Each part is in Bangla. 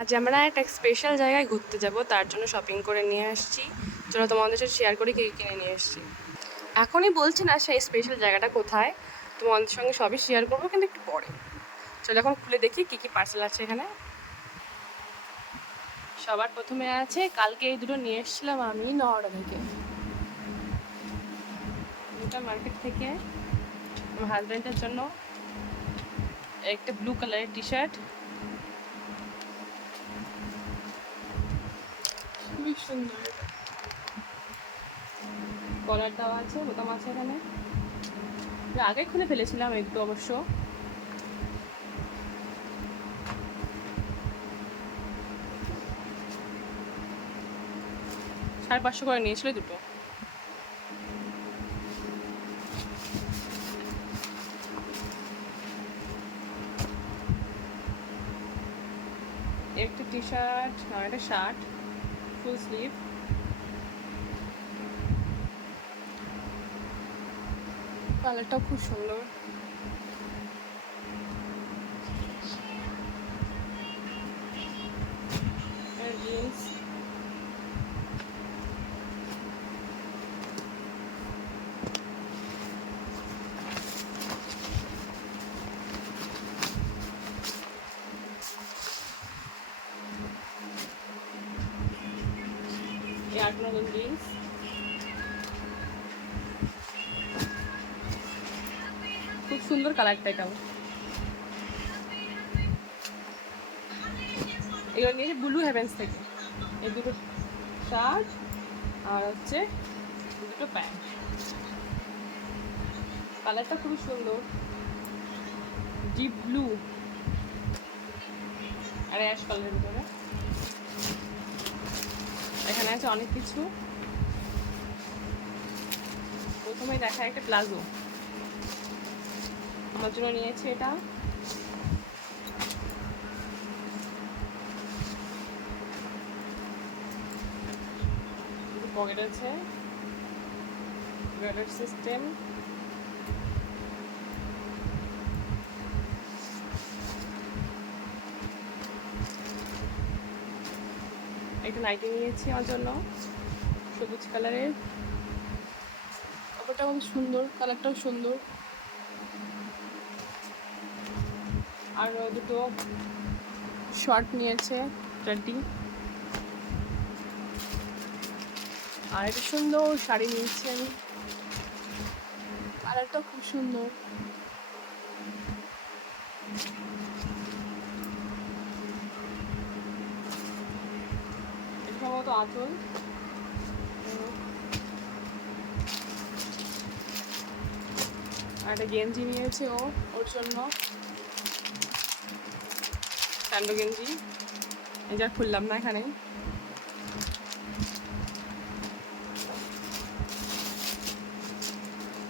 আজ আমরা একটা স্পেশাল জায়গায় ঘুরতে যাব, তার জন্য শপিং করে নিয়ে আসছি। চলো তোমাদের সাথে শেয়ার করি কী কিনে নিয়ে এসেছি। এখনই বলছি না সেই স্পেশাল জায়গাটা কোথায়, তোমাদের সঙ্গে সবই শেয়ার করবো, কিন্তু একটু পরে। চলো এখন খুলে দেখি কী কী পার্সেল আছে এখানে। সবার প্রথমে আছে, কালকে এই দুটো নিয়ে এসেছিলাম আমি নওড়া থেকে, দুটা মার্কেট থেকে। আমার হাজব্যান্ডের জন্য একটা ব্লু কালারের টি শার্ট, খুবই সুন্দর। কলার দেওয়া আছে, বোতাম আছে এখানে, আগে খুলে ফেলেছিলাম এই দুটো অবশ্য। 550 করে নিয়েছিল দুটো। একটা টি শার্ট, না একটা শার্ট, ফুল স্লিভ, কালারটাও খুব সুন্দর। জিন্স, এই 8 জিন্স, খুব সুন্দর কালারটা। এটাও এগুলো নিয়েছে ব্লু হেভেন্স থেকে। এই দুটো শার্ট আর হচ্ছে দুটো প্যান্ট, কালারটা খুবই সুন্দর, ডিপ ব্লু আর অ্যাশ কালারের ভিতরে। এখানে আছে অনেক কিছু। প্রথমে দেখা একটা প্লাজো, আমার জন্য নিয়েছি এটা। পকেট আছে, গার্ডার সিস্টেম, একটা নাইটি নিয়েছি আমার জন্য, সবুজ কালারের। কাপড়টাও খুব সুন্দর, কালারটাও সুন্দর। আর দুটো শর্ট নিয়েছে চারটি, আর একটা সুন্দর শাড়ি নিয়েছি আমি, কালারটাও খুব সুন্দর। এটা সম্ভবত আঁচল। আর একটা গেঞ্জি নিয়েছে ওর জন্য, স্যান্ডো গেঞ্জি, এই যা খুললাম না এখানে।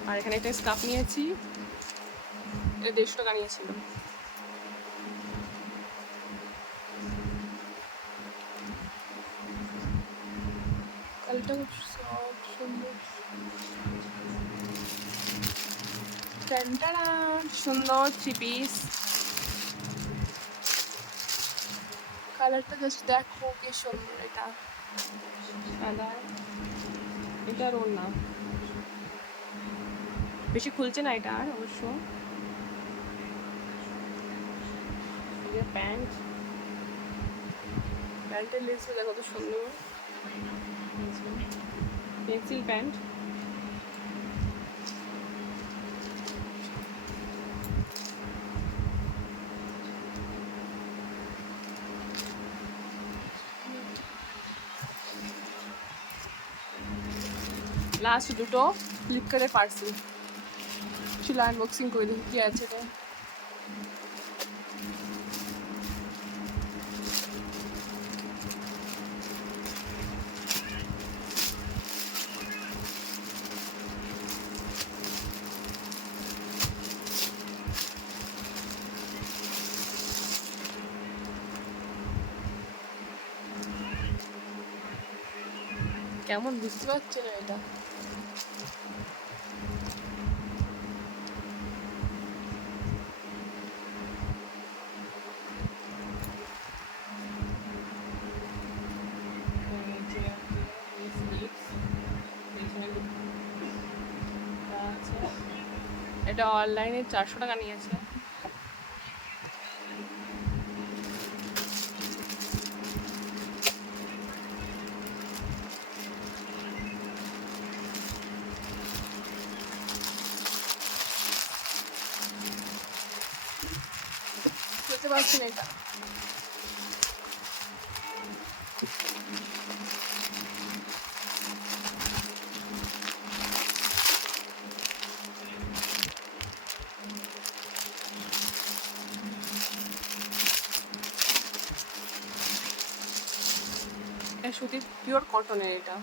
আর এখানে একটা স্কার্ফ নিয়েছি, এটা 150 টাকা নিয়েছিল। কালারটা খুব সুন্দর, সুন্দর 3 পিস। কালারটা জাস্ট দেখো কি সুন্দর, এটা সাদা, এটার ওর না বেশি খুলছে না এটা আর অবশ্য। প্যান্ট, প্যান্টের লেসটা দেখো কত সুন্দর, পেন্সিল প্যান্ট। লাস্ট দুটো ফ্লিপকার্টের পার্সেল ছিল, আনবক্সিং করে দেখি কি আছে এটা। কেমন বুঝতে পারছো না এটা? এটা অনলাইনে 400 টাকা নিয়েছে। বুঝতে পারছি না এটা। এটা সুতির পিওর কটনের এটা।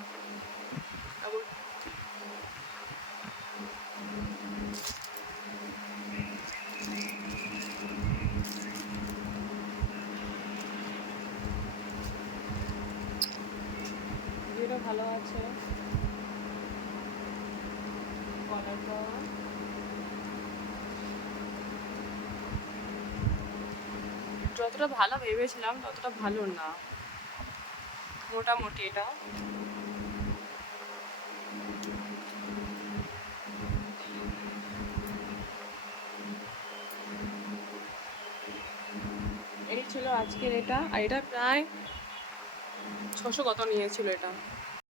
এটা ভালো আছে, কলারটা যতটা ভালো ভেবেছিলাম ততটা ভালো না, মোটামুটি এটা। এই ছিল আজকের এটা, আর এটা প্রায় 600 কত নিয়েছিল এটা।